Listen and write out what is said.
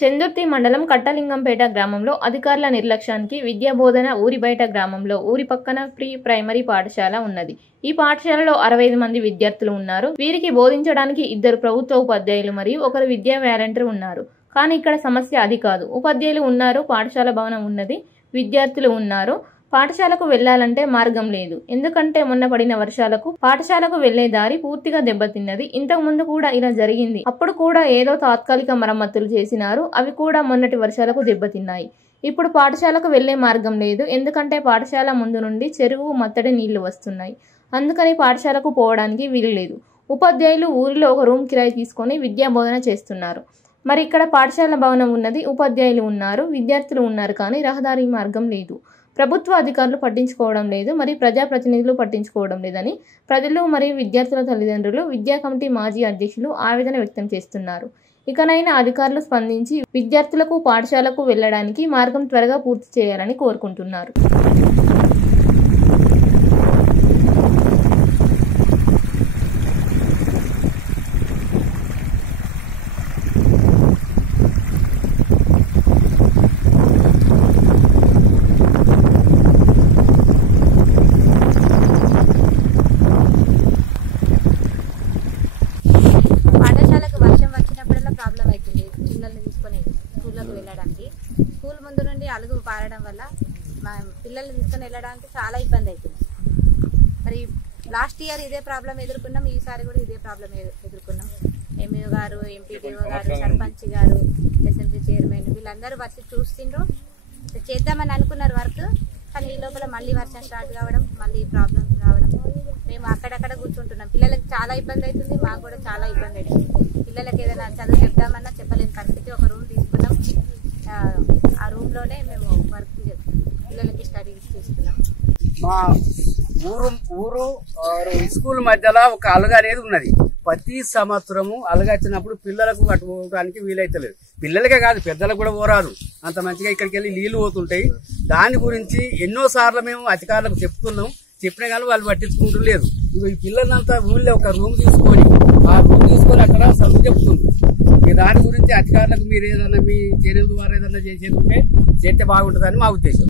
చందుర్తి మండలం కట్టలింగంపేట గ్రామంలో అధికారుల నిర్లక్ష్యానికి విద్యా బోధన ఊరి బయట గ్రామంలో ఊరి పక్కన ప్రీ ప్రైమరీ పాఠశాల ఉన్నది. ఈ పాఠశాలలో 65 మంది విద్యార్థులు ఉన్నారు. వీరికి బోధించడానికి 2 ప్రభుత్వ ఉపాధ్యాయులు మరియు 1 విద్యా వాలంటీర్ ఉన్నారు. కానీ ఇక్కడ సమస్య అది కాదు. ఉపాధ్యాయులు ఉన్నారు, పాఠశాల భవనం ఉన్నది, విద్యార్థులు ఉన్నారు. పాఠశాలకు వెళ్లాలంటే మార్గం లేదు. ఎందుకంటే మొన్న పడిన వర్షాలకు పాఠశాలకు వెళ్లే దారి పూర్తిగా దెబ్బతిన్నది. ఇంతకు ముందు కూడా ఇలా జరిగింది. అప్పుడు కూడా ఏదో తాత్కాలిక మరమ్మతులు చేసినారు. అవి కూడా మొన్నటి వర్షాలకు దెబ్బతిన్నాయి. ఇప్పుడు పాఠశాలకు వెళ్లే మార్గం లేదు. ఎందుకంటే పాఠశాల ముందు నుండి చెరువు మత్తడి నీళ్లు వస్తున్నాయి. అందుకని పాఠశాలకు పోవడానికి వీలు లేదు. ఉపాధ్యాయులు ఊరిలో ఒక రూమ్ కిరాయి తీసుకొని విద్యా బోధన చేస్తున్నారు. మరి ఇక్కడ పాఠశాల భవనం ఉన్నది, ఉపాధ్యాయులు ఉన్నారు, విద్యార్థులు ఉన్నారు, కానీ రహదారి మార్గం లేదు. ప్రభుత్వ అధికారులు పట్టించుకోవడం లేదు, మరి ప్రజాప్రతినిధులు పట్టించుకోవడం లేదని ప్రజలు మరియు విద్యార్థుల తల్లిదండ్రులు, విద్యా కమిటీ మాజీ అధ్యక్షులు ఆవేదన వ్యక్తం చేస్తున్నారు. ఇకనైనా అధికారులు స్పందించి విద్యార్థులకు పాఠశాలకు వెళ్లడానికి మార్గం త్వరగా పూర్తి చేయాలని కోరుకుంటున్నారు. ప్రాబ్లం అవుతుంది పిల్లల్ని తీసుకొని స్కూల్లోకి వెళ్ళడానికి. స్కూల్ ముందు నుండి అలుగు పారడం వల్ల మా పిల్లల్ని తీసుకొని వెళ్ళడానికి చాలా ఇబ్బంది అవుతుంది. మరి లాస్ట్ ఇయర్ ఇదే ప్రాబ్లం ఎదుర్కొన్నాం, ఈసారి కూడా ఇదే ప్రాబ్లం ఎదుర్కొన్నాం. ఎంఈఓ గారు, ఎంపీడీఓ గారు, సర్పంచ్ గారు, ఎస్ఎంసీ చైర్మన్ వీళ్ళందరూ వచ్చి చూస్తుండ్రు. చేద్దామని అనుకున్నారు వర్క్, కానీ ఈ లోపల మళ్ళీ వర్షం స్టార్ట్ కావడం, మళ్ళీ ప్రాబ్లమ్స్ రావడం, మేము అక్కడక్కడ కూర్చుంటున్నాం. పిల్లలకి చాలా ఇబ్బంది అవుతుంది, మాకు కూడా చాలా ఇబ్బంది అవుతుంది. పిల్లలకి ఏదైనా చదువు చెప్దామన్నా చెప్పలేని పరిస్థితి. ఒక రూమ్ తీసుకున్నాం, ఆ రూమ్లోనే మేము వర్క్ పిల్లలకి స్టడీస్ చేస్తున్నాం. మా ఊరు స్కూల్ మధ్యలో ఒక అలుగు అనేది ఉన్నది. ప్రతి సంవత్సరము అలుగచ్చినప్పుడు పిల్లలకు కట్టుకోవడానికి వీలైతలేదు. పిల్లలకే కాదు, పెద్దలకు కూడా పోరాదు. అంత మంచిగా ఇక్కడికి వెళ్ళి నీళ్లు పోతుంటాయి. దాని గురించి ఎన్నోసార్లు మేము అధికారులకు చెప్తున్నాం, చెప్పినా కానీ వాళ్ళు పట్టించుకుంటూ లేదు. ఈ పిల్లలంతా ఊళ్ళో ఒక రూమ్ తీసుకొని అక్కడ చదువు చెప్తుంది. దాని గురించి అధికారులకు మీరు ఏదన్నా మీ చర్యల ద్వారా ఏదన్నా చేసేందుకే చేస్తే బాగుంటుందని మా ఉద్దేశం.